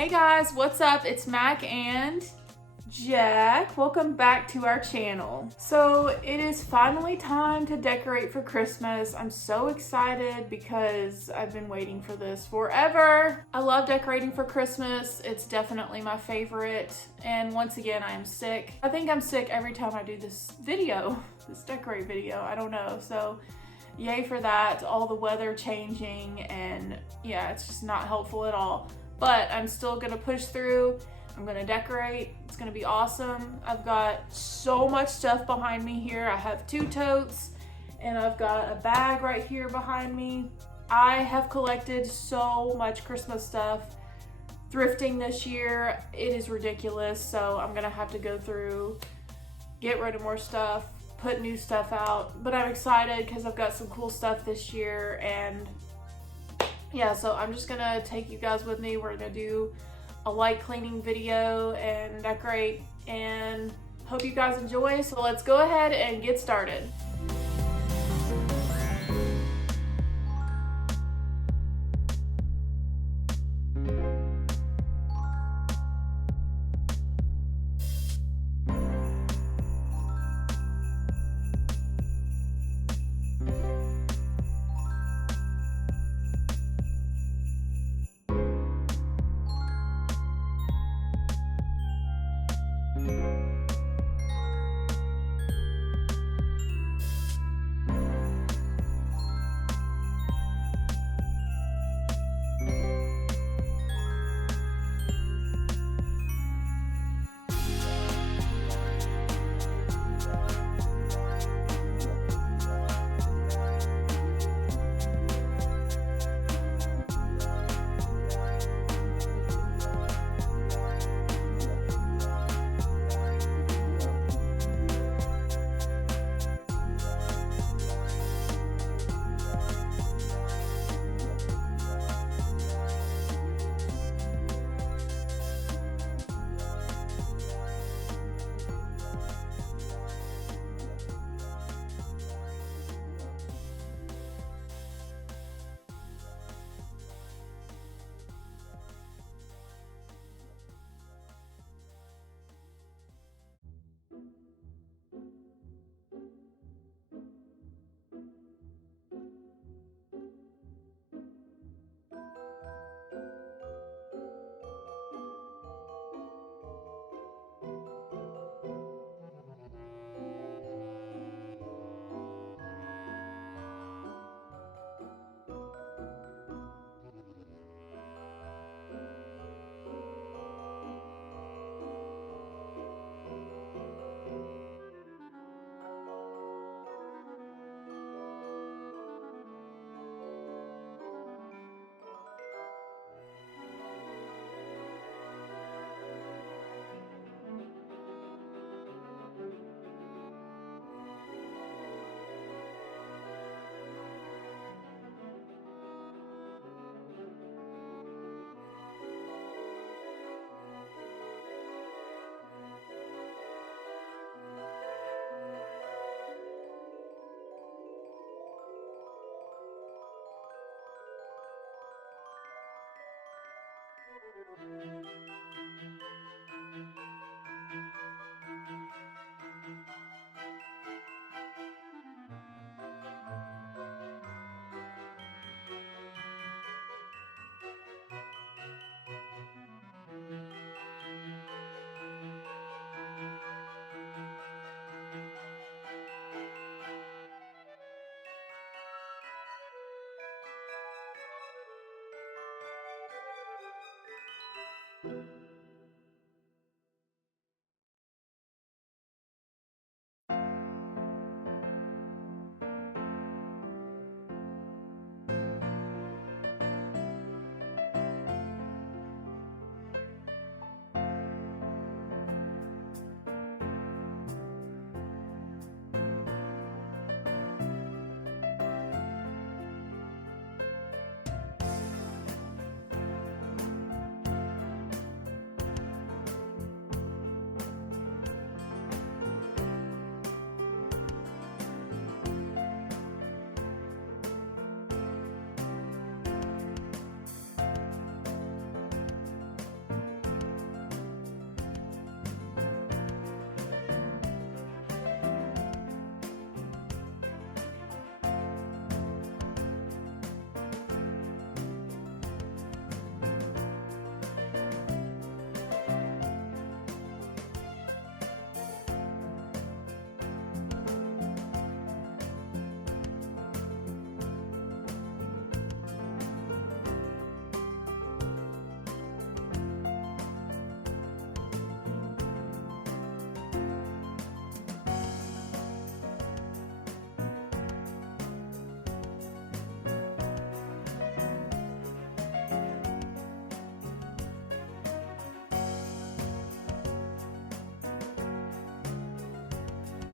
Hey guys, what's up? It's Mac and Jack. Welcome back to our channel. So it is finally time to decorate for Christmas. I'm so excited because I've been waiting for this forever. I love decorating for Christmas. It's definitely my favorite. And once again, I am sick. I think I'm sick every time I do this video, this decorate video. I don't know. So yay for that. All the weather changing and yeah, it's just not helpful at all. But I'm still gonna push through. I'm gonna decorate. It's gonna be awesome. I've got so much stuff behind me here. I have 2 totes and I've got a bag right here behind me. I have collected so much Christmas stuff. Thrifting this year, it is ridiculous. So I'm gonna have to go through, get rid of more stuff, put new stuff out. But I'm excited because I've got some cool stuff this year. And yeah, so I'm just gonna take you guys with me. We're gonna do a light cleaning video and decorate, and hope you guys enjoy. So let's go ahead and get started.